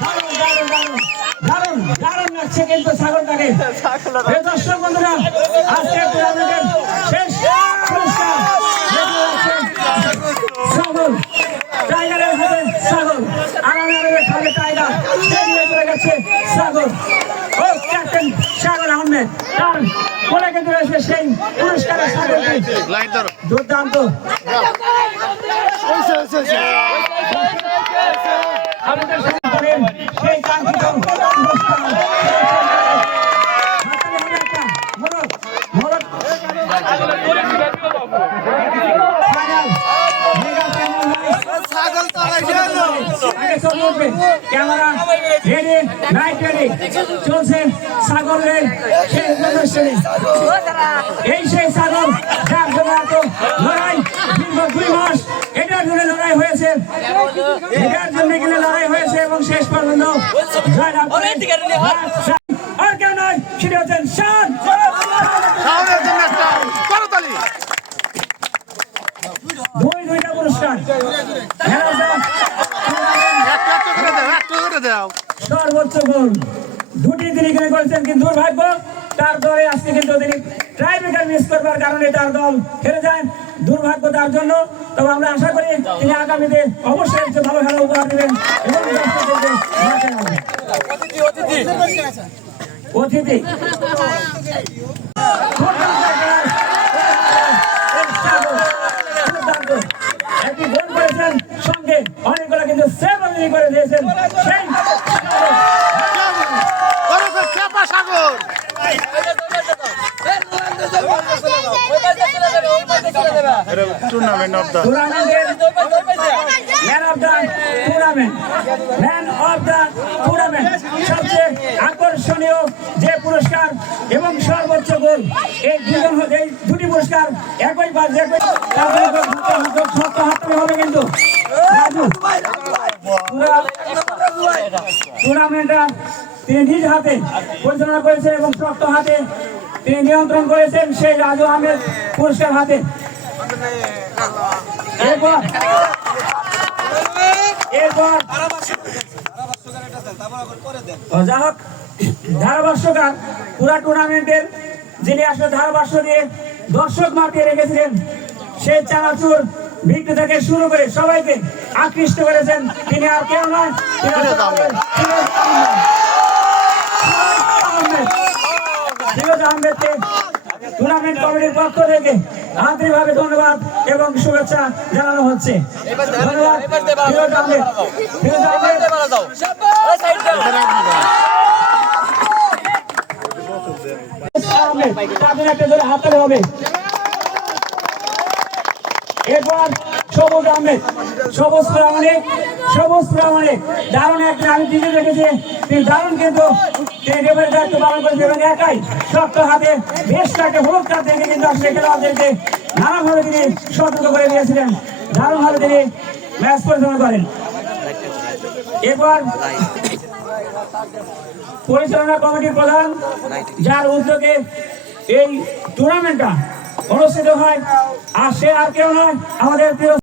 দারুণ, দারুণ, দারুণ, দারুণ, দারুণ লাগছে কিন্তু ছাগলটাকে। দর্শক বন্ধুরা, আজকের টুর্নামেন্টের শেষ পুরস্কার ছাগল। টাইগারের হাতে ছাগল। আগামী আগামী খাবে টাইগার। বেরিয়ে চলে গেছে ছাগল। ও, ক্যাপ্টেন সাগর আহমেদ। তার কোলে কিন্তু রয়েছে সেই পুরস্কারের ছাগলটি। দুর্দান্ত আমাদের ক্যামেরা রেডি লাইট রেডি। চলছে সেই প্রদর্শনী এই সেই ছাগল যার জন্য এত লড়াই দীর্ঘ দুই মাস এটার জন্য লড়াই হয়েছে। এটার জন্য কিন্তু লড়াই হয়েছে এবং শেষ পর্যন্ত জয়লাভ করে আর কেউ নয় সেটা হচ্ছেন শান সামনের জন্য একটা করতালি দুই দুইটা পুরস্কার। দাও সর্বোচ্চ গোল। দুটি তিনি কিনে করেছেন কিন্তু দুর্ভাগ্য তার দলে আজকে কিন্তু তিনি ট্রাইবেকার মিস করবার কারণে তার দল হেরে যায়। দুর্ভাগ্য তার জন্য। তবে আমরা আশা করি তিনি আগামীতে অবশ্যই একটু ভালো খেলা উপহার দেবেন এবং নামাবেন। অতিথি একটি গোল করেছেন সঙ্গে অনেকগুলো কিন্তু করে দিয়েছেন। সেই সাগর টুর্নামেন্ট অফ দ্য টুর্নামেন্টের man of the tournament man of the tournament সবচেয়ে আকর্ষণীয় যে পুরস্কার এবং সর্বোচ্চ গোল এই দুজন এই দুটি পুরস্কার একই পাশ একই হবে কিন্তু রাজু পুরা টুর্নামেন্টটা তিনি নিজ হাতে পরিচালনা করেছেন এবং শক্ত হাতে তিনি নিয়ন্ত্রণ করেছেন সেই রাজু আহমেদ পুরস্কার হাতে। এরপর এরপর যা হোক ধারাভাষ্যকার পুরা টুর্নামেন্টের যিনি আসলে ধারাভাষ্য দিয়ে দর্শক মাতিয়ে রেখেছিলেন সেই চানাচুর ভিক্টি থেকে শুরু করে সবাইকে আকৃষ্ট করেছেন। তিনি আর কেউ নয় তিনি হচ্ছেন আমাদের ফিরোজ আহমেদ। আহমেদ। ফিরোজ আহমেদকে টুর্নামেন্ট কমিটির পক্ষ থেকে আন্তরিকভাবে ধন্যবাদ এবং শুভেচ্ছা জানানো হচ্ছে। ধন্যবাদ। তাদের একটা হাততালি হবে। এরপর সবুজ আহমেদ। সবুজ প্রামাণিক সবুজ প্রামাণিক। দারুণ একজন আমি দিনে দেখেছি। তিনি দারুণ কিন্তু রেফারির দায়িত্ব পালন একাই। শক্ত হাতে দেখে কিন্তু আসলে খেলোয়াড়দেরকে নানাভাবে তিনি সতর্ক করে দিয়েছিলেন। দারুণভাবে তিনি ম্যাচ পরিচালনা করেন। এরপর পরিচালনা কমিটির প্রধান, যার উদ্যোগে এই টুর্নামেন্টটা অনুষ্ঠিত হয়। আর সে আর কেউ নয়, আমাদের প্রিয়